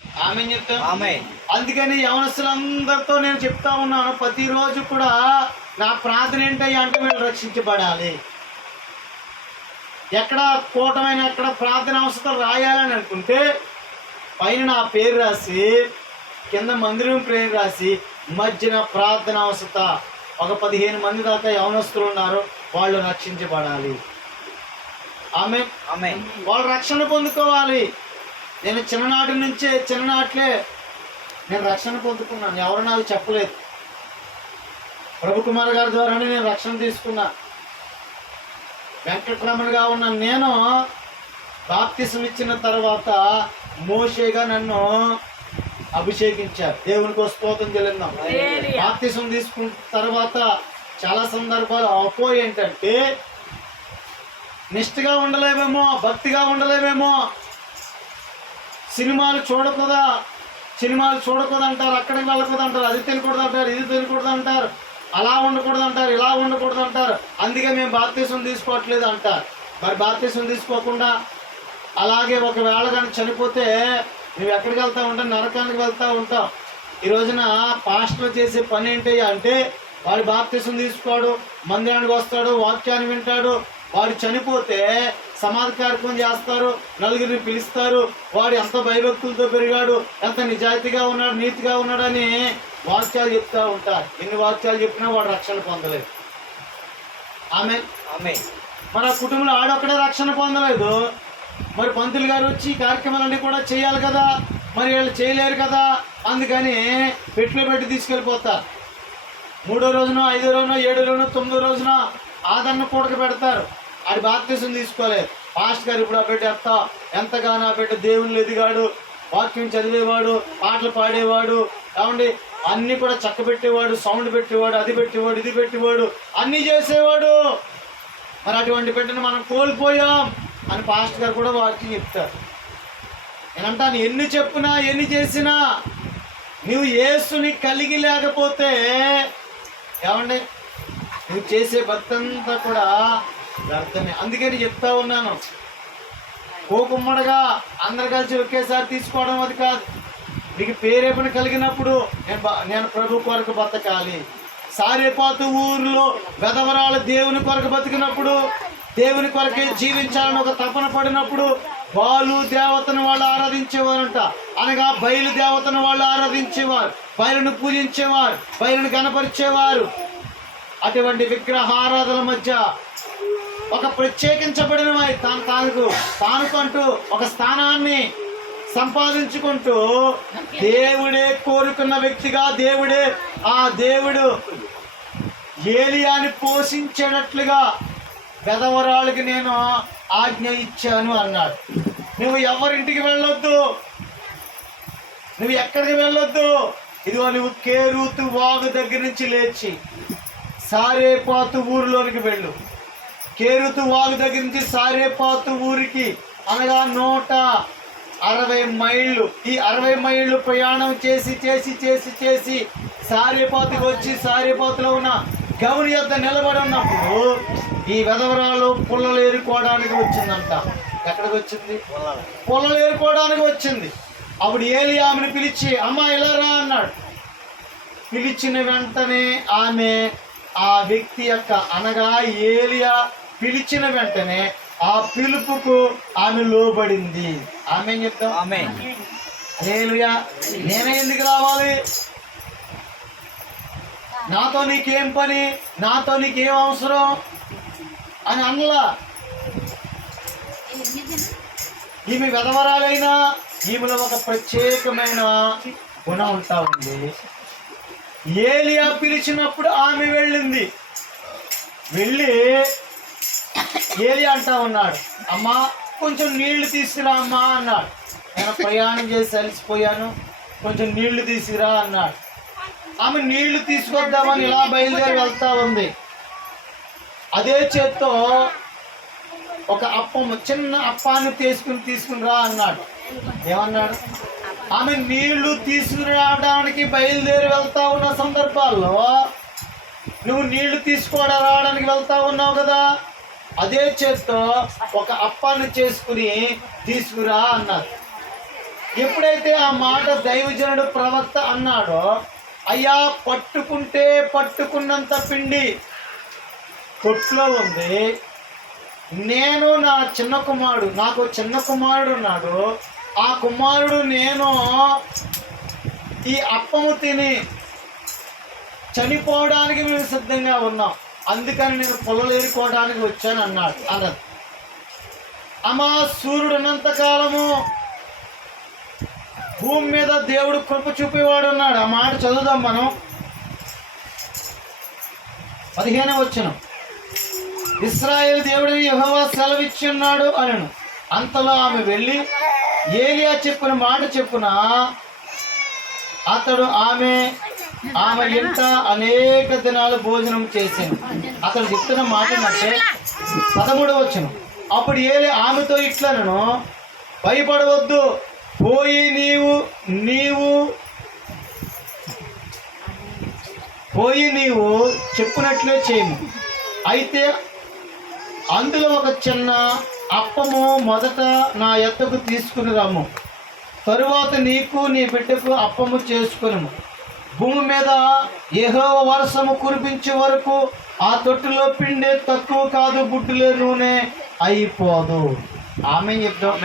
ఆమె చెప్తాను. ఆమె అందుకని యవనస్తులందరితో నేను చెప్తా ఉన్నాను, ప్రతిరోజు కూడా నా ప్రార్థన ఏంటయ్యా అంటే వీళ్ళు రక్షించబడాలి. ఎక్కడ కూటమైన ఎక్కడ ప్రార్థన అవసరం రాయాలని అనుకుంటే పైన నా పేరు రాసి, కింద మందిరం పేరు రాసి, మధ్యన ప్రార్థన అవసరత. ఒక 15 మంది దాకా యవనస్తులు ఉన్నారు, వాళ్ళు రక్షించబడాలి. ఆమె ఆమె వాళ్ళు రక్షణ పొందుకోవాలి. నేను చిన్ననాట్లే నేను రక్షణ పొందుకున్నాను. ఎవరు నాకు చెప్పలేదు. ప్రభు కుమార్ గారి ద్వారానే నేను రక్షణ తీసుకున్నా. వెంకటరమణగా ఉన్న నేను బాప్తిసం ఇచ్చిన తర్వాత మోషేగా నన్ను అభిషేకించారు. దేవునికి స్తోత్రం చెల్లిద్దాం. బాప్తిసం తీసుకున్న తర్వాత చాలా సందర్భాలు అపో ఏంటంటే నిష్ఠగా ఉండలేమేమో, భక్తిగా ఉండలేమేమో, సినిమాలు చూడకూడదు అంటారు, అక్కడికి వెళ్ళకూడదు అంటారు, అది తెలియకూడదు అంటారు, ఇది తెలియకూడదు అంటారు, అలా ఉండకూడదు అంటారు, ఇలా ఉండకూడదు అంటారు. అందుకే మేము బాప్తిసం తీసుకోవట్లేదు అంటారు. మరి బాప్తిసం తీసుకోకుండా అలాగే ఒకవేళ కానీ చనిపోతే మేము ఎక్కడికి వెళ్తూ ఉంటాం? నరకానికి వెళ్తూ ఉంటాం. ఈ రోజున పాస్టర్ చేసే పని ఏంటి అంటే వాడు బాప్తిసం తీసుకోడు, మందిరానికి వస్తాడు, వాక్యాన్ని వింటాడు. వాడు చనిపోతే సమాధి కార్యక్రమం చేస్తారు, నలుగురిని పిలుస్తారు. వాడు ఎంత భయభక్తులతో పెరిగాడు, ఎంత నిజాయితీగా ఉన్నాడు, నీతిగా ఉన్నాడని వాక్యాలు చెప్తూ ఉంటారు. ఎన్ని వాక్యాలు చెప్పినా వాడు రక్షణ పొందలేదు. ఆమె ఆమె మన కుటుంబంలో ఆడొక్కడే రక్షణ పొందలేదు. మరి పంతులు గారు వచ్చి ఈ కార్యక్రమాలన్నీ కూడా చేయాలి కదా, మరి వీళ్ళు చేయలేరు కదా. అందుకని పెట్టులో పెట్టి తీసుకెళ్ళిపోతారు. 3వ రోజున, 5వ రోజున, 7వ రోజున, 9వ రోజున ఆదరణ కూడక పెడతారు. ఆడి బాప్తిసం తీసుకోలేదు. పాస్టర్ గారు ఇప్పుడు ఆ బిడ్డ ఎంతగానో ఆ బిడ్డ దేవుళ్ళు ఎదిగాడు, వాక్యం చదివేవాడు, పాటలు పాడేవాడు, ఏమండి అన్నీ కూడా చక్క పెట్టేవాడు, సౌండ్ పెట్టేవాడు, అది పెట్టేవాడు, ఇది పెట్టేవాడు, అన్నీ చేసేవాడు. మరి అటువంటి బిడ్డను మనం కోల్పోయాం అని పాస్టర్ గారు కూడా వాక్యం చెప్తారు. నేనంటాను, ఎన్ని చెప్పినా ఎన్ని చేసినా నువ్వు యేసుని కలిగి లేకపోతే ఏమండి నువ్వు చేసే భక్తి అంతా కూడా వ్యర్థమే. అందుకని చెప్తా ఉన్నాను, కోకుమ్మడిగా అందరు కలిసి ఒకేసారి తీసుకోవడం అది కాదు. నీకు పేరేపణ కలిగినప్పుడు నేను ప్రభు కొరకు బతకాలి. సారేపాతు ఊరిలో వెధవరాలు దేవుని కొరకు బతికినప్పుడు, దేవుని కొరకే జీవించాలని ఒక తపన పడినప్పుడు వాళ్ళు దేవతను వాళ్ళు ఆరాధించేవారంట. అనగా బయలు దేవతను వాళ్ళు ఆరాధించేవారు, బయలును పూజించేవారు, బయలును కనపరిచేవారు. అటువంటి విగ్రహారాధన మధ్య ఒక ప్రత్యేకించబడిన తానుకంటూ ఒక స్థానాన్ని సంపాదించుకుంటూ దేవుడే కోరుకున్న వ్యక్తిగా దేవుడు ఏలియాని పోషించేటట్లుగా పెదవరాళ్ళకి నేను ఆజ్ఞ ఇచ్చాను అన్నాడు. నువ్వు ఎవరింటికి వెళ్ళొద్దు, నువ్వు ఎక్కడికి వెళ్ళొద్దు. ఇదిగో నువ్వు కేరూతు వాగు దగ్గర నుంచి లేచి సారేపాతు ఊరిలోనికి వెళ్ళు. కేరుతు వాగు దగ్గర నుంచి సారేపాతు ఊరికి అనగా 160 మైళ్ళు. ఈ 60 మైళ్ళు ప్రయాణం చేసి సారేపాతుకు వచ్చి సారేపాతులో ఉన్న గౌని యొద్ద నిలబడి ఉన్నప్పుడు ఈ వెధవరాలు పుల్లలు ఏరుకోవడానికి వచ్చిందంట. ఎక్కడికి వచ్చింది? పుల్లలు ఏరుకోవడానికి వచ్చింది. అప్పుడు ఏలియా ఆమెను పిలిచి, అమ్మా ఇలా రా అన్నాడు. పిలిచిన వెంటనే ఆమె ఆ వ్యక్తి యొక్క అనగా ఏలియా పిలిచిన వెంటనే ఆ పిలుపుకు ఆమె లోబడింది. ఆమె చెప్తాం, ఆమె హల్లెలూయా. నేనే ఎందుకు రావాలి? నాతో నీకేం పని, నాతో నీకేం అవసరం అని అనలా. ఈమె వెధవరాలైనా ఈమెలో ఒక ప్రత్యేకమైన గుణం ఉంటా ఉంది. ఏలియా పిలిచినప్పుడు ఆమె వెళ్ళింది. వెళ్ళి ఏలియా అంటా ఉన్నాడు, అమ్మా కొంచెం నీళ్లు తీసుకురా అమ్మా అన్నాడు. నేను ప్రయాణం చేసి అలసిపోయాను, కొంచెం నీళ్లు తీసుకురా అన్నాడు. ఆమె నీళ్లు తీసుకొద్దామని ఇలా బయలుదేరి వెళ్తా ఉంది. అదే చేత్తో ఒక చిన్న అప్పాన్ని తీసుకుని రా అన్నాడు. ఏమన్నాడు? ఆమె నీళ్లు తీసుకురావడానికి బయలుదేరి వెళ్తా ఉన్న సందర్భాల్లో నువ్వు నీళ్లు రావడానికి వెళ్తా ఉన్నావు కదా, అదే చేత్తో ఒక అప్పాన్ని చేసుకుని తీసుకురా అన్నారు. ఎప్పుడైతే ఆ మాట దైవజనుడు ప్రవక్త అన్నాడో, అయ్యా పట్టుకుంటే పట్టుకున్నంత పిండి కొట్లో ఉంది, నేను నా చిన్న కుమారుడు, నాకు చిన్న కుమారుడు ఉన్నాడు, ఆ కుమారుడు నేను ఈ అప్పము తిని చనిపోవడానికి మేము సిద్ధంగా ఉన్నాం, అందుకని నేను పొలలు ఏరుకోవడానికి వచ్చాను అన్నది. అమ్మా, సూర్యుడు ఉన్నంతకాలము భూమి మీద దేవుడు కృప చూపేవాడు ఉన్నాడు. ఆ మాట చదువుదాం మనం. 15వ వచనం. ఇశ్రాయేలు దేవుడు యెహోవా సెలవిచ్చి ఉన్నాడు అనెను. అంతలో ఆమె వెళ్ళి ఏలియా చెప్పిన మాట చెప్పున అతడు ఆమె ఇంట అనేక దినాలు భోజనం చేశాను. అతడు చెప్తున్న మాట అంటే 13వ వచనం. అప్పుడు ఏలి ఆమెతో ఇట్లనను, భయపడవద్దు, పోయి నీవు చెప్పినట్లే చేయము. అయితే అందులో ఒక చిన్న అప్పము మొదట నా ఎద్దకు తీసుకుని రమ్ము, తరువాత నీకు నీ బిడ్డకు అప్పము చేసుకును. భూమి మీద యెహోవా వర్షము కురిపించే వరకు ఆ తొట్టులో పిండే తక్కువ కాదు, బుడ్డులో నూనె అయిపోదు. ఆమేన్ చెప్తాం.